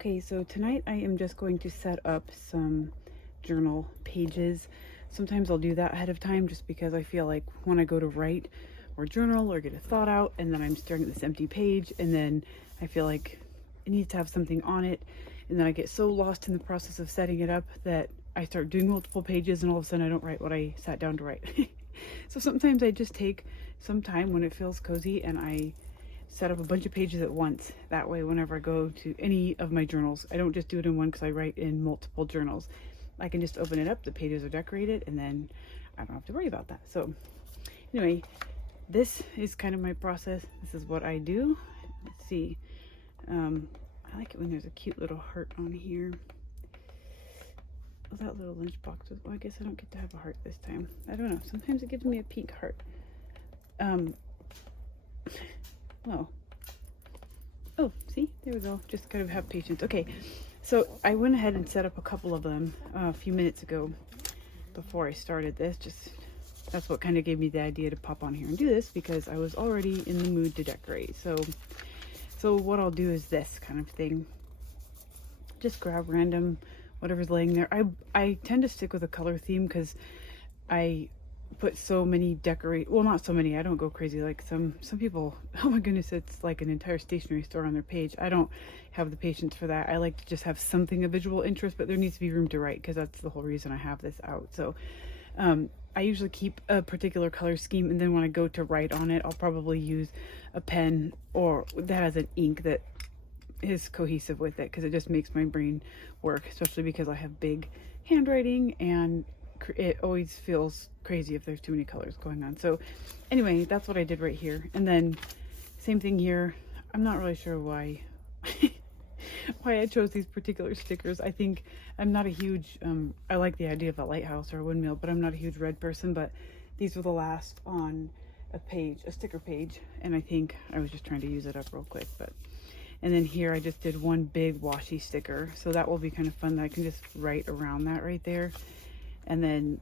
Okay, so tonight I am just going to set up some journal pages. Sometimes I'll do that ahead of time just because I feel like when I go to write or journal or get a thought out and then I'm staring at this empty page and then I feel like it needs to have something on it, and then I get so lost in the process of setting it up that I start doing multiple pages and all of a sudden I don't write what I sat down to write. So sometimes I just take some time when it feels cozy and I set up a bunch of pages at once. That way, whenever I go to any of my journals, I don't just do it in one because I write in multiple journals. I can just open it up, the pages are decorated, and then I don't have to worry about that. So anyway, this is kind of my process. This is what I do. Let's see. I like it when there's a cute little heart on here. Oh, that little lunchbox was, well, I guess I don't get to have a heart this time. I don't know. Sometimes it gives me a pink heart. Well, oh, see, there we go. Just gotta have patience. Okay, so I went ahead and set up a couple of them a few minutes ago before I started this. That's what kind of gave me the idea to pop on here and do this, because I was already in the mood to decorate. So what I'll do is this kind of thing. Just grab random whatever's laying there. I tend to stick with a color theme because I put so many well, not so many, I don't go crazy like some people. Oh my goodness, it's like an entire stationery store on their page. I don't have the patience for that. I like to just have something of visual interest, but there needs to be room to write, because that's the whole reason I have this out. So I usually keep a particular color scheme, and then when I go to write on it, I'll probably use a pen or that has an ink that is cohesive with it, because it just makes my brain work, especially because I have big handwriting and it always feels crazy if there's too many colors going on. So anyway, that's what I did right here. And then same thing here. I'm not really sure why I chose these particular stickers. I think I'm not a huge I like the idea of a lighthouse or a windmill, but I'm not a huge red person. But these were the last on a sticker page, and I think I was just trying to use it up real quick. But and then here I just did one big washi sticker, so that will be kind of fun that I can just write around that right there. And then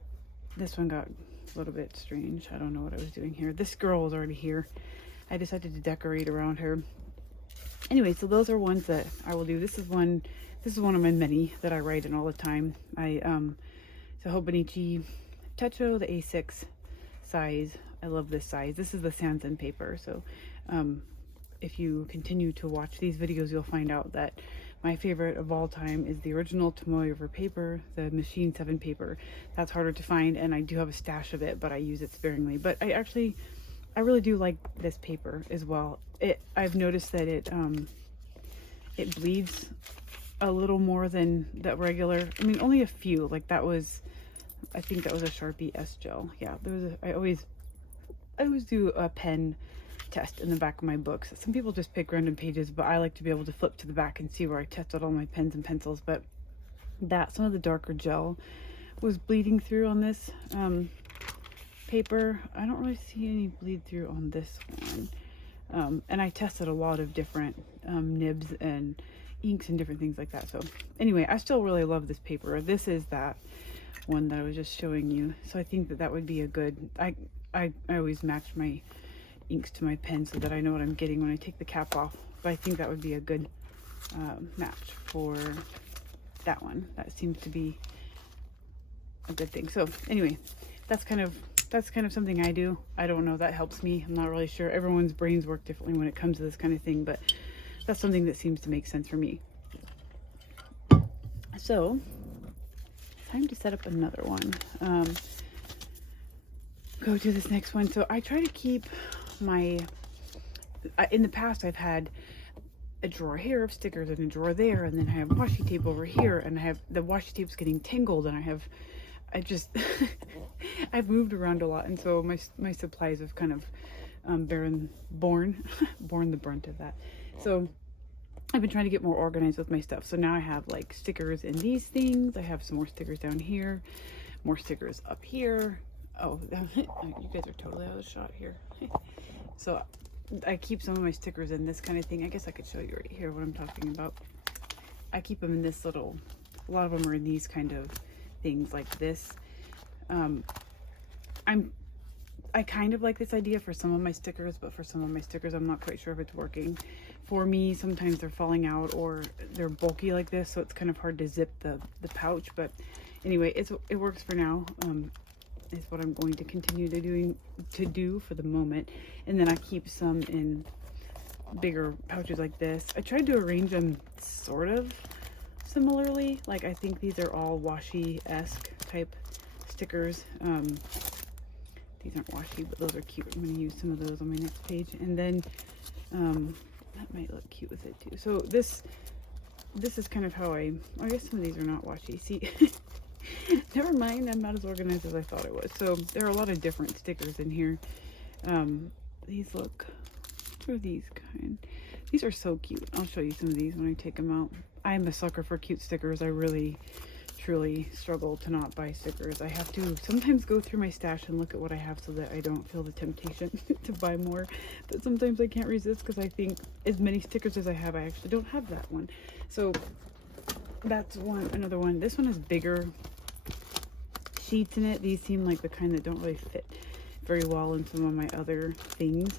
this one got a little bit strange. I don't know what I was doing here. This girl was already here. I decided to decorate around her. Anyway, so those are ones that I will do. This is one of my many that I write in all the time. It's a Hobonichi Techo, the A6 size. I love this size. This is the Sanzen paper. So if you continue to watch these videos, you'll find out that my favorite of all time is the original Tomoe River paper, the Machine 7 paper. That's harder to find, and I do have a stash of it, but I use it sparingly. But I really do like this paper as well. I've noticed that it bleeds a little more than the regular. I mean, only a few. Like I think that was a Sharpie S gel. Yeah, I always do a pen test in the back of my books. Some people just pick random pages, but I like to be able to flip to the back and see where I tested all my pens and pencils. But some of the darker gel was bleeding through on this paper. I don't really see any bleed through on this one. And I tested a lot of different nibs and inks and different things like that. So anyway, I still really love this paper. This is that one that I was just showing you. So I think that would be a good, I always match my inks to my pen so that I know what I'm getting when I take the cap off. But I think that would be a good match for that one. That seems to be a good thing. So anyway, that's kind of something I do. I don't know, that helps me. I'm not really sure. Everyone's brains work differently when it comes to this kind of thing, but that's something that seems to make sense for me. So time to set up another one. Go to this next one. So I try to keep in the past I've had a drawer here of stickers and a drawer there, and then I have washi tape over here, and I have the washi tape's getting tangled, and I've moved around a lot, and so my supplies have kind of borne the brunt of that. So I've been trying to get more organized with my stuff. So now I have like stickers in these things. I have some more stickers down here, more stickers up here. Oh, you guys are totally out of the shot here. So I keep some of my stickers in this kind of thing. I guess I could show you right here what I'm talking about. I keep them in this a lot of them are in these kind of things like this. I kind of like this idea for some of my stickers, but for some of my stickers, I'm not quite sure if it's working. for me, sometimes they're falling out or they're bulky like this, so it's kind of hard to zip the pouch. But anyway, it works for now. Is what I'm going to continue to do for the moment. And then I keep some in bigger pouches like this. I tried to arrange them sort of similarly. Like, I think these are all washi-esque type stickers. These aren't washi, but those are cute. I'm going to use some of those on my next page. And then that might look cute with it too. So this is kind of how I guess some of these are not washi. See, never mind, I'm not as organized as I thought I was. So there are a lot of different stickers in here. These look, what are these kind? These are so cute. I'll show you some of these when I take them out. I'm a sucker for cute stickers. I really, truly struggle to not buy stickers. I have to sometimes go through my stash and look at what I have so that I don't feel the temptation to buy more. But sometimes I can't resist because I think as many stickers as I have, I actually don't have that one. So that's another one. This one has bigger sheets in it. These seem like the kind that don't really fit very well in some of my other things,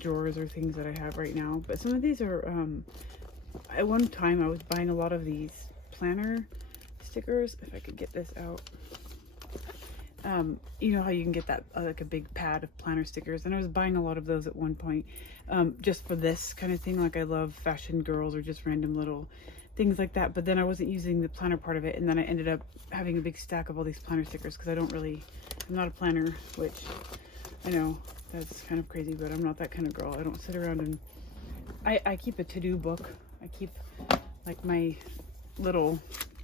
drawers or things that I have right now. But some of these are, at one time I was buying a lot of these planner stickers. If I could get this out. You know how you can get that like a big pad of planner stickers, and I was buying a lot of those at one point, just for this kind of thing. Like, I love fashion girls or just random little things like that, but then I wasn't using the planner part of it, and then I ended up having a big stack of all these planner stickers because I'm not a planner, which I know that's kind of crazy, but I'm not that kind of girl. I don't sit around and I keep a to-do book. I keep like my little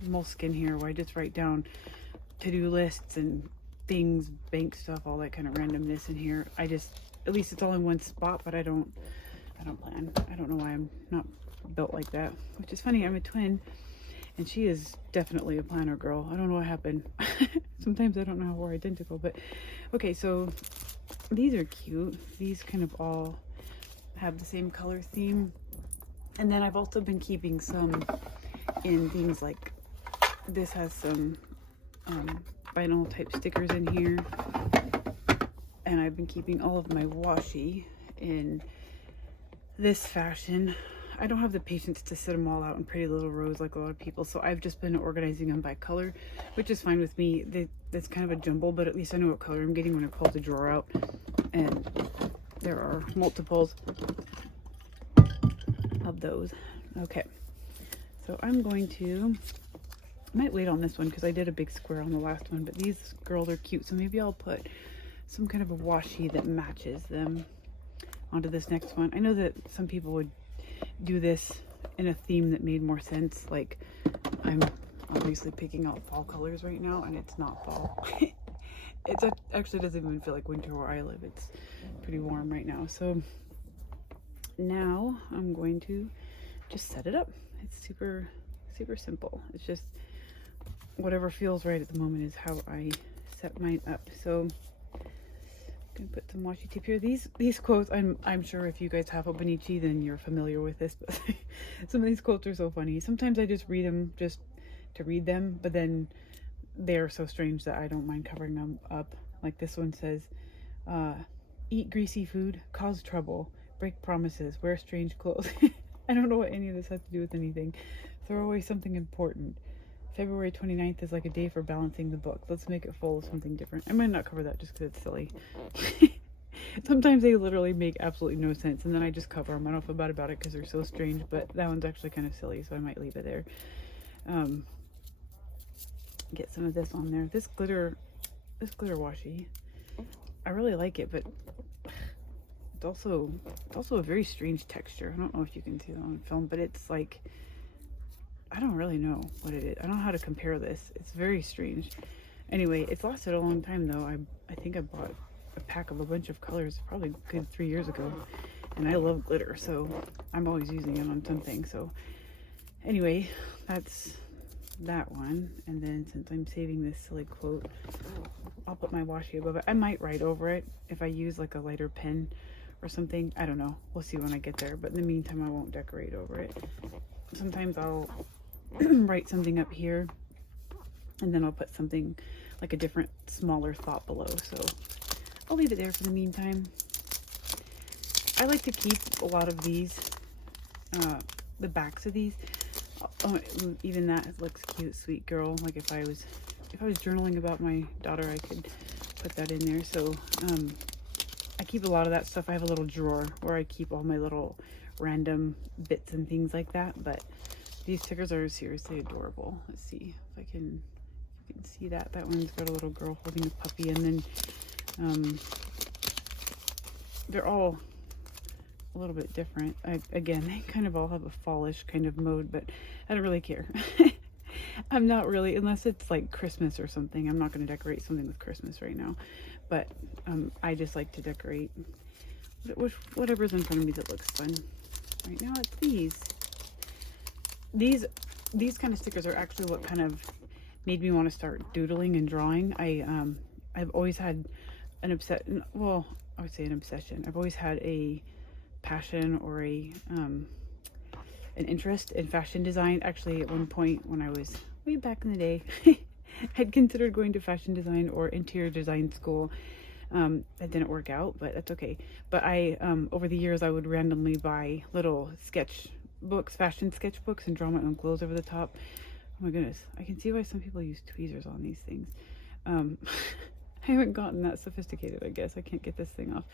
moleskin here where I just write down to-do lists and things, bank stuff, all that kind of randomness in here. At least it's all in one spot, but I don't plan. I don't know why I'm not built like that, which is funny. I'm a twin and she is definitely a planner girl. I don't know what happened. Sometimes I don't know how we're identical, but okay. So these are cute. These kind of all have the same color theme. And then I've also been keeping some in things like this has some vinyl type stickers in here, and I've been keeping all of my washi in this fashion. I don't have the patience to sit them all out in pretty little rows like a lot of people, so I've just been organizing them by color, which is fine with me. That's kind of a jumble, but at least I know what color I'm getting when I pull the drawer out. And there are multiples of those. Okay, so I'm going to, I might wait on this one because I did a big square on the last one, but these girls are cute, so maybe I'll put some kind of a washi that matches them onto this next one. I know that some people would do this in a theme that made more sense. Like, I'm obviously picking out fall colors right now, and it's not fall. It actually doesn't even feel like winter where I live. It's pretty warm right now. So now I'm going to just set it up. It's super, super simple. It's just whatever feels right at the moment is how I set mine up. So I'm gonna put some washi tape here. These quotes, I'm sure if you guys have Hobonichi, then you're familiar with this, but some of these quotes are so funny. Sometimes I just read them just to read them, but then they're so strange that I don't mind covering them up. Like this one says, eat greasy food, cause trouble, break promises, wear strange clothes. I don't know what any of this has to do with anything. Throw away something important. February 29th is like a day for balancing the book. Let's make it full of something different. I might not cover that just because it's silly. Sometimes they literally make absolutely no sense, and then I just cover them. I don't feel bad about it because they're so strange, but that one's actually kind of silly, so I might leave it there. Get some of this on there. This glitter washi, I really like it, but it's also a very strange texture. I don't know if you can see that on film, but it's like, I don't really know what it is. I don't know how to compare this. It's very strange. Anyway, it's lasted a long time though. I think I bought a pack of a bunch of colors probably a good 3 years ago, and I love glitter, so I'm always using it on something. So anyway, that's that one. And then since I'm saving this silly quote, I'll put my washi above it. I might write over it if I use like a lighter pen or something. I don't know. We'll see when I get there. But in the meantime, I won't decorate over it. Sometimes I'll write something up here, and then I'll put something like a different smaller thought below. So I'll leave it there for the meantime. I like to keep a lot of these the backs of these. Oh, even that looks cute, sweet girl. Like if I was journaling about my daughter, I could put that in there. So I keep a lot of that stuff. I have a little drawer where I keep all my little random bits and things like that. But these stickers are seriously adorable. Let's see if I can, you can see that. That one's got a little girl holding a puppy, and then they're all a little bit different. Again, they kind of all have a fallish kind of mode, but I don't really care. I'm not really, unless it's like Christmas or something. I'm not going to decorate something with Christmas right now, but I just like to decorate whatever's in front of me that looks fun. Right now it's these kind of stickers are actually what kind of made me want to start doodling and drawing. I've always had an obsession. Well, I would say an obsession. I've always had a passion or an interest in fashion design. Actually, at one point when I was way back in the day, I'd considered going to fashion design or interior design school. That didn't work out, but that's okay. But I, over the years, I would randomly buy little sketch books, fashion sketchbooks, and draw my own clothes over the top. Oh my goodness, I can see why some people use tweezers on these things. I haven't gotten that sophisticated, I guess. I can't get this thing off.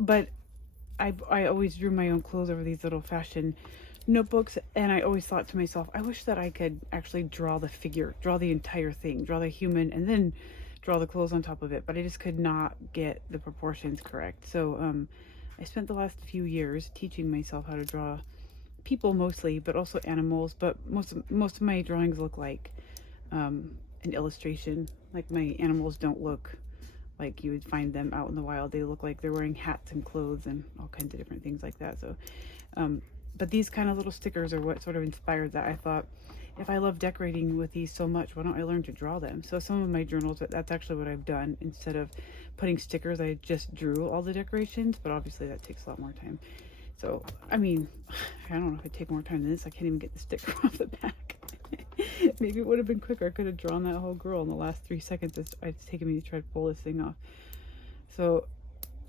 But I always drew my own clothes over these little fashion notebooks, and I always thought to myself, I wish that I could actually draw the figure, draw the entire thing, draw the human, and then draw the clothes on top of it. But I just could not get the proportions correct. So I spent the last few years teaching myself how to draw people mostly, but also animals. But most of my drawings look like an illustration. Like my animals don't look like you would find them out in the wild. They look like they're wearing hats and clothes and all kinds of different things like that. So but these kind of little stickers are what sort of inspired that. I thought, if I love decorating with these so much, why don't I learn to draw them? So some of my journals, that's actually what I've done. Instead of putting stickers, I just drew all the decorations, but obviously that takes a lot more time. So, I mean, I don't know if it'd take more time than this. I can't even get the sticker off the back. Maybe it would have been quicker. I could have drawn that whole girl in the last 3 seconds. It's taken me to try to pull this thing off. So,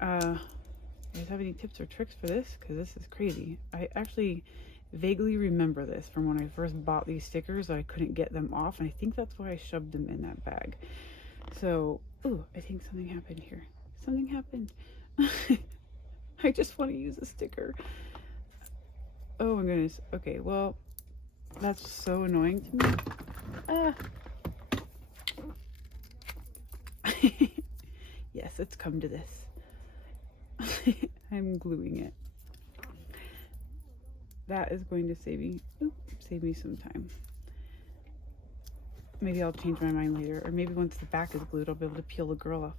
you guys have any tips or tricks for this? Because this is crazy. I actually vaguely remember this from when I first bought these stickers. I couldn't get them off, and I think that's why I shoved them in that bag. So, ooh, I think something happened here. Something happened. I just want to use a sticker. Oh my goodness. Okay, well, that's so annoying to me. Yes, it's come to this. I'm gluing it. That is going to save me some time. Maybe I'll change my mind later, or maybe once the back is glued, I'll be able to peel the girl off.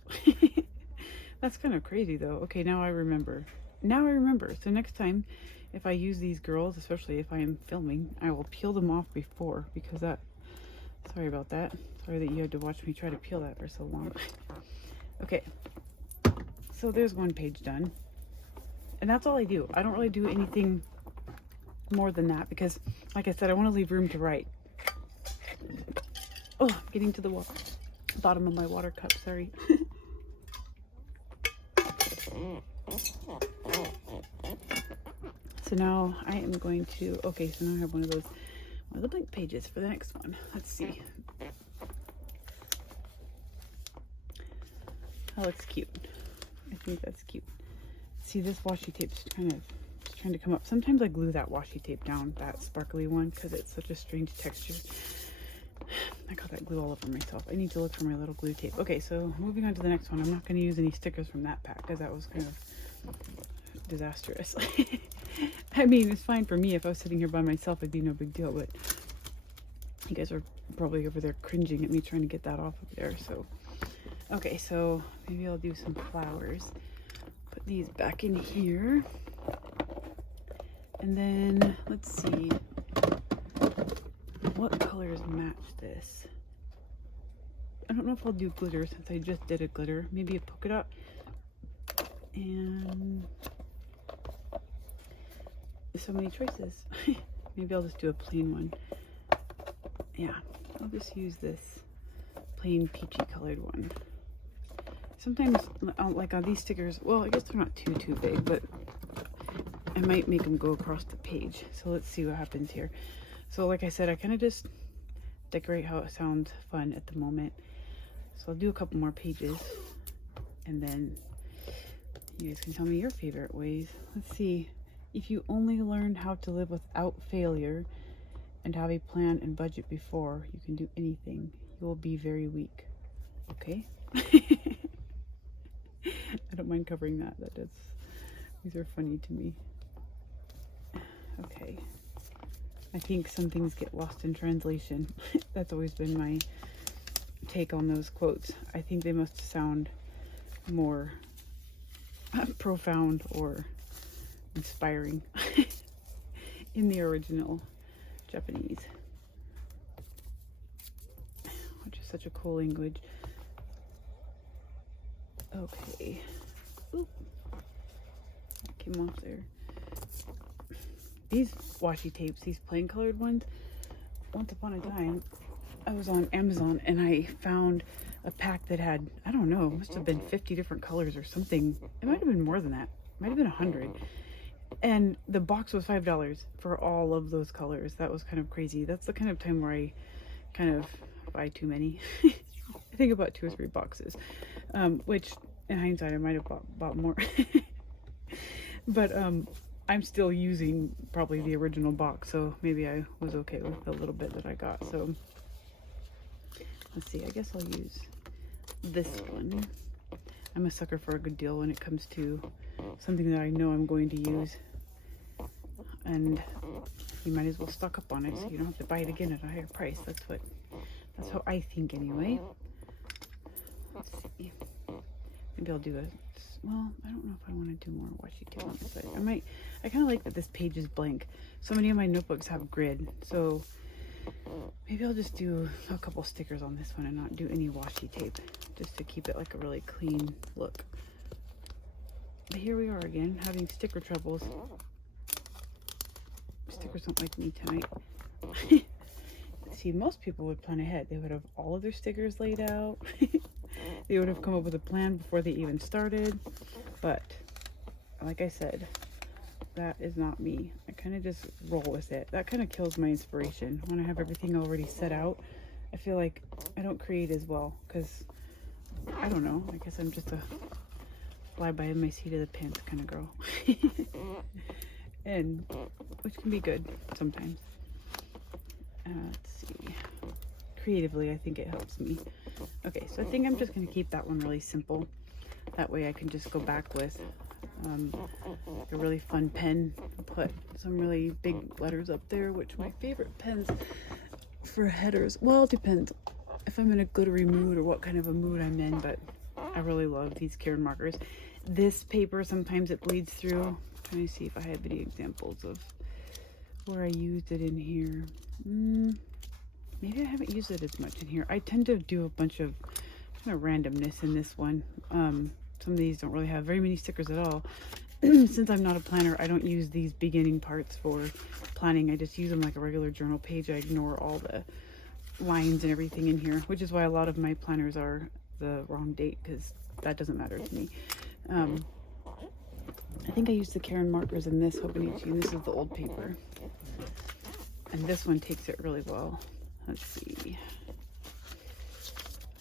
That's kind of crazy though. Okay, now I remember. So next time, if I use these girls, especially if I am filming, I will peel them off before, because that, sorry about that. Sorry that you had to watch me try to peel that for so long. Okay, so there's one page done. And that's all I do. I don't really do anything more than that, because like I said, I want to leave room to write. Oh, I'm getting to the bottom of my water cup, sorry. So now I am going to, okay, so now I have one of the blank pages for the next one. Let's see. That looks cute. I think that's cute. See, this washi tape's kind of trying to come up. Sometimes I glue that washi tape down, that sparkly one, because it's such a strange texture. I got that glue all over myself. I need to look for my little glue tape. Okay, so moving on to the next one. I'm not going to use any stickers from that pack, because that was kind of disastrous. I mean, it's fine for me. If I was sitting here by myself, it'd be no big deal, but you guys are probably over there cringing at me trying to get that off of there. So, okay, so maybe I'll do some flowers. Put these back in here. And then, let's see. What colors match this? I don't know if I'll do glitter since I just did a glitter. Maybe a polka dot. And so many choices. Maybe I'll just do a plain one. Yeah, I'll just use this plain peachy colored one. Sometimes, like on these stickers, well, I guess they're not too big, but I might make them go across the page. So let's see what happens here. So like I said, I kind of just decorate how it sounds fun at the moment. So I'll do a couple more pages, and then you guys can tell me your favorite ways. Let's see. If you only learned how to live without failure and have a plan and budget before you can do anything, you will be very weak. Okay? I don't mind covering that. These are funny to me. Okay. I think some things get lost in translation. That's always been my take on those quotes. I think they must sound more profound or inspiring in the original Japanese, which is such a cool language. Okay. Oop. That came off there. These washi tapes, these plain colored ones, once upon a time, I was on Amazon and I found a pack that had, I don't know, must have been 50 different colors or something. It might have been more than that. It might have been 100. And the box was $5 for all of those colors. That was kind of crazy. That's the kind of time where I kind of buy too many. I think about 2 or 3 boxes, which in hindsight I might have bought more. But I'm still using probably the original box, so maybe I was okay with the little bit that I got. So let's see, I guess I'll use this one. I'm a sucker for a good deal when it comes to something that I know I'm going to use, and you might as well stock up on it so you don't have to buy it again at a higher price. That's how I think anyway. Let's see, maybe I'll do well, I don't know if I want to do more washi tape on this side. I kind of like that this page is blank. So many of my notebooks have grid, so maybe I'll just do a couple stickers on this one and not do any washi tape, just to keep it like a really clean look. But here we are again, having sticker troubles. Stickers don't like me tonight. See, most people would plan ahead. They would have all of their stickers laid out. They would have come up with a plan before they even started. But like I said, that is not me. I kind of just roll with it. That kind of kills my inspiration. When I have everything already set out, I feel like I don't create as well, because I don't know, I guess I'm just a fly by my seat of the pants kind of girl. And which can be good sometimes. Let's see, creatively I think it helps me. Okay, so I think I'm just going to keep that one really simple. That way I can just go back with a really fun pen, put some really big letters up there, which my favorite pens for headers, well, it depends if I'm in a glittery mood or what kind of a mood I'm in, but I really love these Karen markers. This paper, sometimes it bleeds through. I'm trying to see if I have any examples of where I used it in here. Maybe I haven't used it as much in here. I tend to do a bunch of kind of randomness in this one. Some of these don't really have very many stickers at all. Since I'm not a planner, I don't use these beginning parts for planning. I just use them like a regular journal page. I ignore all the lines and everything in here, which is why a lot of my planners are the wrong date, because that doesn't matter to me. I think I used the Karen markers in this Hobonichi, and this is the old paper. And this one takes it really well. Let's see.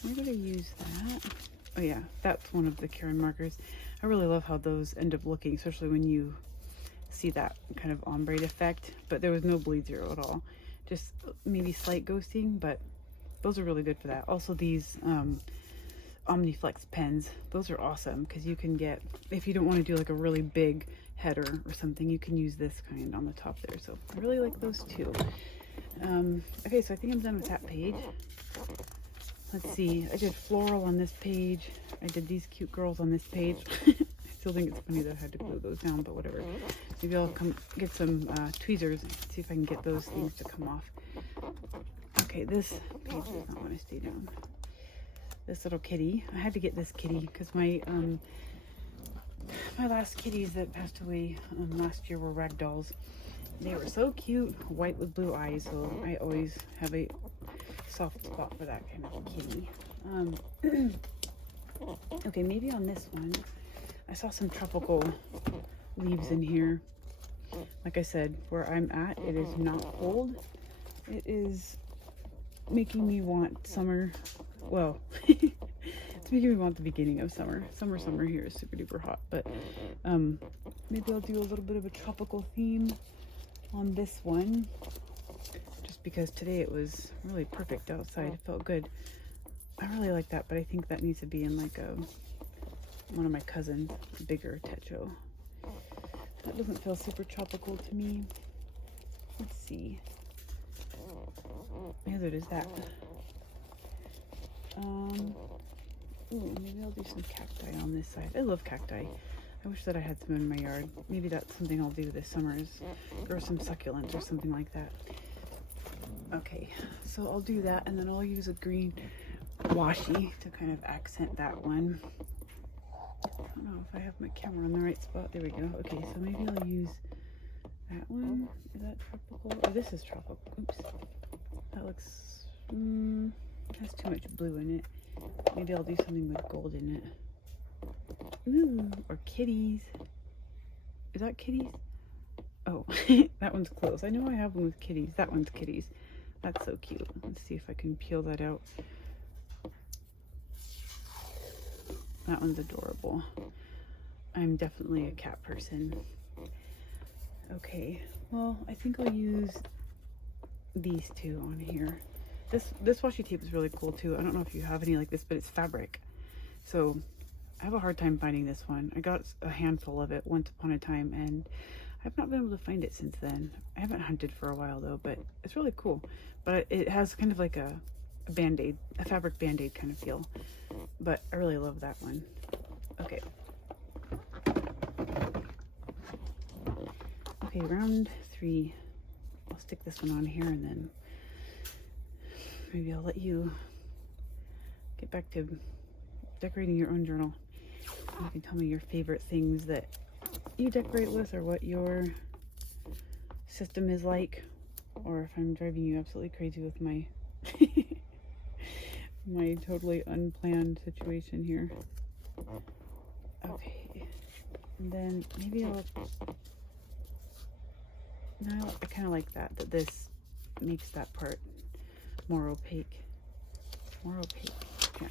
Where did I use that? Oh yeah, that's one of the Karen markers. I really love how those end up looking, especially when you see that kind of ombre effect. But there was no bleed through at all. Just maybe slight ghosting, but those are really good for that. Also these Omniflex pens, those are awesome because you can get, if you don't want to do like a really big header or something, you can use this kind on the top there. So I really like those too. Okay, so I think I'm done with that page. Let's see, I did floral on this page. I did these cute girls on this page. I still think it's funny that I had to glue those down, but whatever. Maybe I'll come get some tweezers and see if I can get those things to come off. Okay, this page does not want to stay down. This little kitty. I had to get this kitty because my last kitties that passed away last year were ragdolls. They were so cute, white with blue eyes, so I always have a soft spot for that kind of kitty. Okay, maybe on this one, I saw some tropical leaves in here. like I said, where I'm at, it is not cold. It is making me want summer. Well, it's making me want the beginning of summer. Summer here is super duper hot, but maybe I'll do a little bit of a tropical theme on this one, just because today it was really perfect outside. It felt good. I really like that, but I think that needs to be in like one of my cousins' bigger techo. That doesn't feel super tropical to me. Let's see. Neither does that. Ooh, maybe I'll do some cacti on this side. I love cacti. I wish that I had some in my yard. Maybe that's something I'll do this summer, is grow some succulents or something like that. Okay, so I'll do that, and then I'll use a green washi to kind of accent that one. I don't know if I have my camera on the right spot. There we go. Okay, so maybe I'll use that one. Is that tropical? Oh, this is tropical. Oops. That looks, has too much blue in it. Maybe I'll do something with gold in it. Ooh, or kitties. Is that kitties? Oh, that one's close. I know I have one with kitties. That one's kitties. That's so cute. Let's see if I can peel that out. That one's adorable. I'm definitely a cat person. Okay, well, I think I'll use these two on here. This washi tape is really cool too. I don't know if you have any like this, but it's fabric. So I have a hard time finding this one. I got a handful of it once upon a time, and I've not been able to find it since then. I haven't hunted for a while though, but it's really cool. But it has kind of like a band-aid, a fabric band-aid kind of feel. But I really love that one. Okay. Okay, round 3. I'll stick this one on here, and then maybe I'll let you get back to decorating your own journal. You can tell me your favorite things that you decorate with, or what your system is like, or if I'm driving you absolutely crazy with my my totally unplanned situation here. Okay, and then maybe I'll, no, I kind of like that this makes that part more opaque. Yeah.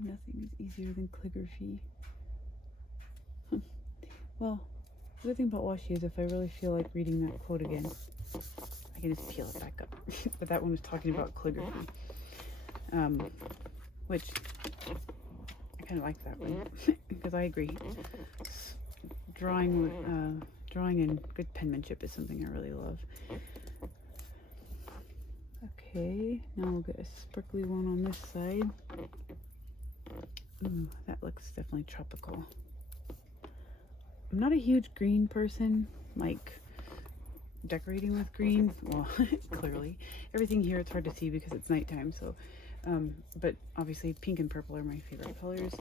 Nothing is easier than calligraphy. Well, the good thing about washi is if I really feel like reading that quote again, I can just peel it back up. But that one was talking about calligraphy, which I kind of like that one because I agree. Drawing and good penmanship is something I really love. Okay, now we'll get a sparkly one on this side. Ooh, that looks definitely tropical. I'm not a huge green person, like decorating with green. Well, clearly everything here, it's hard to see because it's nighttime, so but obviously pink and purple are my favorite colors.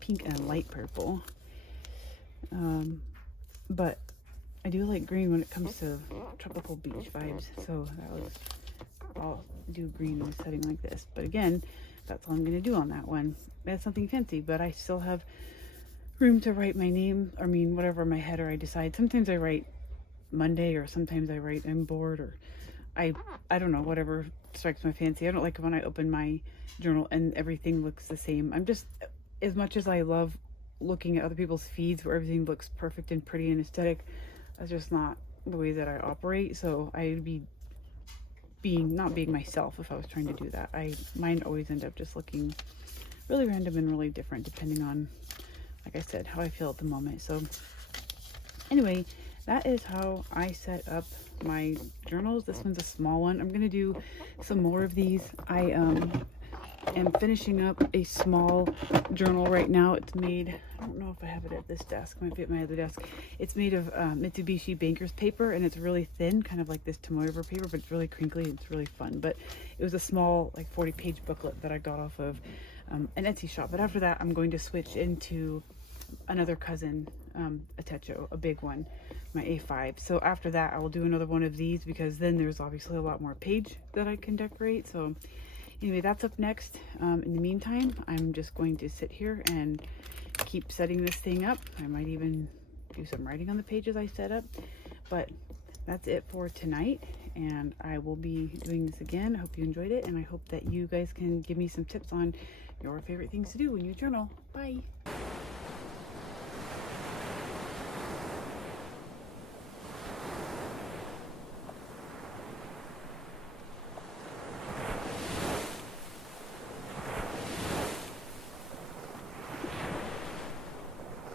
Pink and light purple. But I do like green when it comes to tropical beach vibes, so I'll do green in a setting like this. But again, that's all I'm going to do on that one. That's something fancy, but I still have room to write my name, I mean whatever my header I decide. Sometimes I write Monday, or sometimes I write I'm bored, or I don't know, whatever strikes my fancy. I don't like when I open my journal and everything looks the same. I'm just, as much as I love looking at other people's feeds where everything looks perfect and pretty and aesthetic, that's just not the way that I operate. So I'd be not being myself if I was trying to do that. Mine always end up just looking really random and really different depending on, like I said, how I feel at the moment. So anyway, that is how I set up my journals. This one's a small one. I'm gonna do some more of these. I am finishing up a small journal right now. It's made, I don't know if I have it at this desk, it might be at my other desk. It's made of Mitsubishi Bankers paper, and it's really thin, kind of like this Tomoever paper, but it's really crinkly. It's really fun. But it was a small, like 40-page booklet that I got off of an Etsy shop. But after that, I'm going to switch into another cousin, a techo, a big one, my A5. So after that, I will do another one of these, because then there's obviously a lot more page that I can decorate. So anyway, that's up next. In the meantime, I'm just going to sit here and keep setting this thing up. I might even do some writing on the pages I set up. But that's it for tonight, and I will be doing this again. I hope you enjoyed it, and I hope that you guys can give me some tips on your favorite things to do when you journal. Bye.